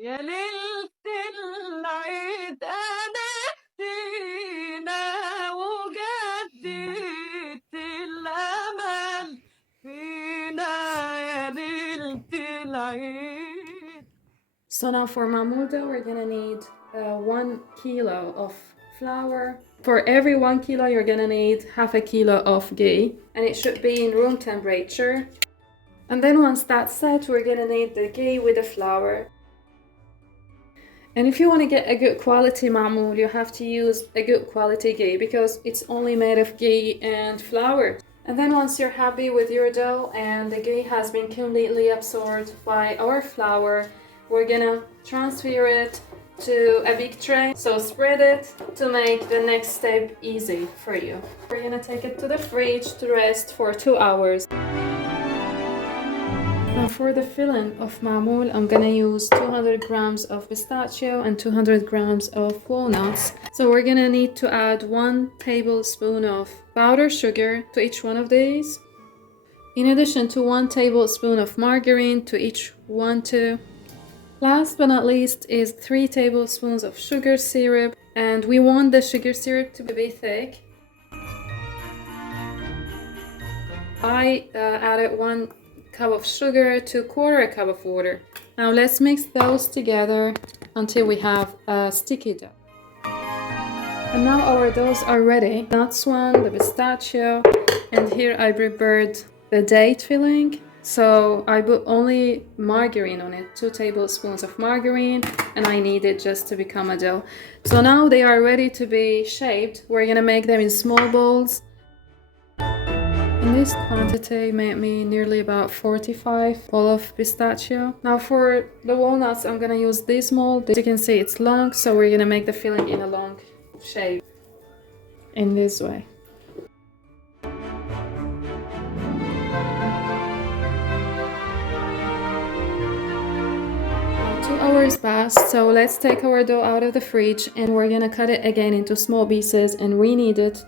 يا ليلة العيد أنا فينا وجددت الأمل فينا يا ليلة العيد. So now for Mahmoul dough, we're gonna need 1 kilo of flour. For every 1 kilo, you're gonna need half a kilo of ghee, and it should be in room temperature. And then once that's set, we're gonna need the ghee with the flour. And if you want to get a good quality معمول, you have to use a good quality ghee because it's only made of ghee and flour. And then once you're happy with your dough and the ghee has been completely absorbed by our flour, we're gonna transfer it to a big tray. So spread it to make the next step easy for you. We're gonna take it to the fridge to rest for 2 hours. Now for the filling of معمول, I'm gonna use 200 grams of pistachio and 200 grams of walnuts. So we're gonna need to add 1 tablespoon of powdered sugar to each one of these. In addition to 1 tablespoon of margarine to each one too. Last but not least is 3 tablespoons of sugar syrup, and we want the sugar syrup to be thick. I added 1 cup of sugar to 1/4 cup of water. Now let's mix those together until we have a sticky dough. And now our doughs are ready. Nuts one, the pistachio, and here I prepared the date filling. So I put only margarine on it, 2 tablespoons of margarine, and I need it just to become a dough. So now they are ready to be shaped. We're gonna make them in small bowls. And this quantity made me nearly about 45 balls of pistachio. Now for the walnuts, I'm gonna use this mold. As you can see, it's long, so we're gonna make the filling in a long shape in this way. 2 hours passed, so let's take our dough out of the fridge and we're gonna cut it again into small pieces and re-knead it.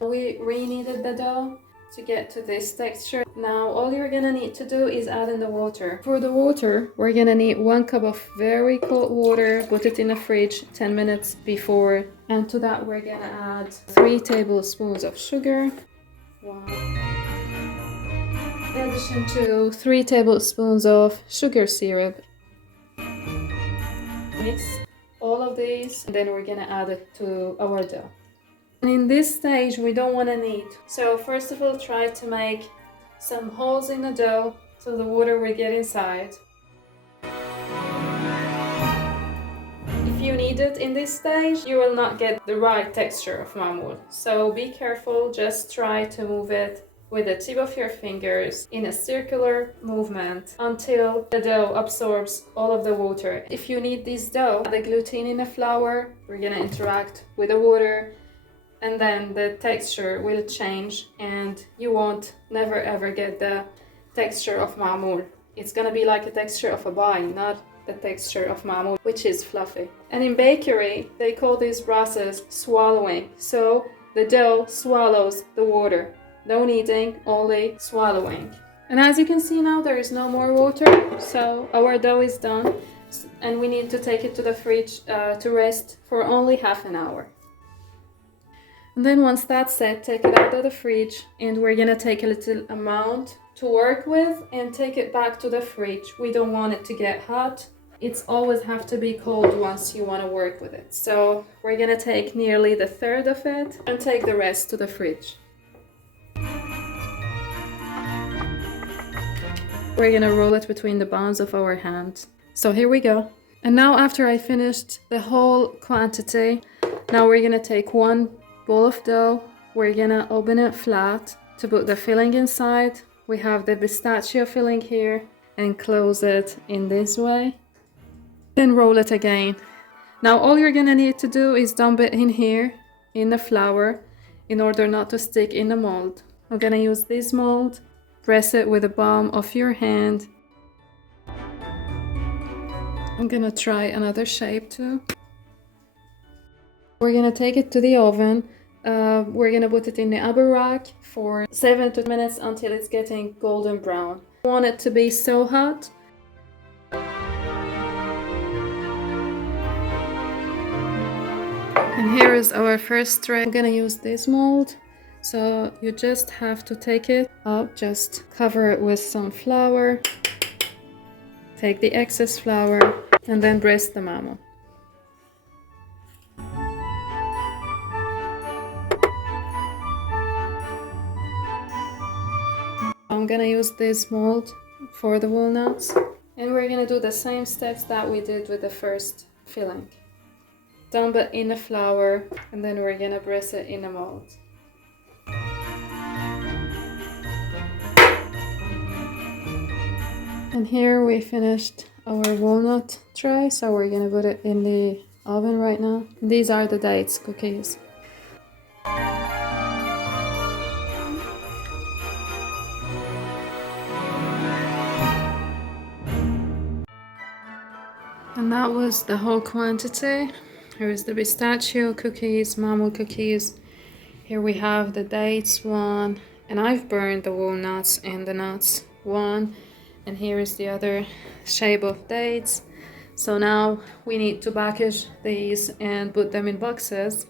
We re-kneaded the dough to get to this texture. Now all you're gonna need to do is add in the water. For the water, we're gonna need 1 cup of very cold water, put it in the fridge 10 minutes before, and to that we're gonna add 3 tablespoons of sugar. In addition to 3 tablespoons of sugar syrup. Mix all of these, and then we're gonna add it to our dough. And in this stage, we don't want to knead. So first of all, try to make some holes in the dough so the water will get inside. If you knead it in this stage, you will not get the right texture of معمول. So be careful, just try to move it with the tip of your fingers in a circular movement until the dough absorbs all of the water. If you knead this dough, the gluten in the flour, we're gonna interact with the water, and then the texture will change and you won't never ever get the texture of معمول. It's gonna be like a texture of a pie, not the texture of معمول, which is fluffy. And in bakery, they call this process swallowing. So the dough swallows the water. No kneading, only swallowing. And as you can see now, there is no more water. So our dough is done and we need to take it to the fridge to rest for only half an hour. And then once that's set, take it out of the fridge and we're gonna take a little amount to work with and take it back to the fridge. We don't want it to get hot. It's always have to be cold once you want to work with it. So we're gonna take nearly the third of it and take the rest to the fridge. We're gonna roll it between the palms of our hands. So here we go. And now after I finished the whole quantity, now we're gonna take 1 bowl of dough. We're gonna open it flat to put the filling inside. We have the pistachio filling here and close it in this way. Then roll it again. Now all you're gonna need to do is dump it in here in the flour in order not to stick in the mold. I'm gonna use this mold, press it with the palm of your hand. I'm gonna try another shape too. We're gonna take it to the oven We're gonna put it in the oven rack for 7 to 10 minutes until it's getting golden brown. I want it to be so hot. And here is our first tray. I'm gonna use this mold. So you just have to take it up, just cover it with some flour, take the excess flour, and then press the Maamoul. I'm gonna use this mold for the walnuts, and we're gonna do the same steps that we did with the first filling. Dump it in the flour, and then we're gonna press it in the mold. And here we finished our walnut tray, so we're gonna put it in the oven right now. These are the dates cookies. And that was the whole quantity. Here is the pistachio cookies, Maamoul cookies. Here we have the dates one, and I've burned the walnuts and the nuts one. And here is the other shape of dates. So now we need to package these and put them in boxes.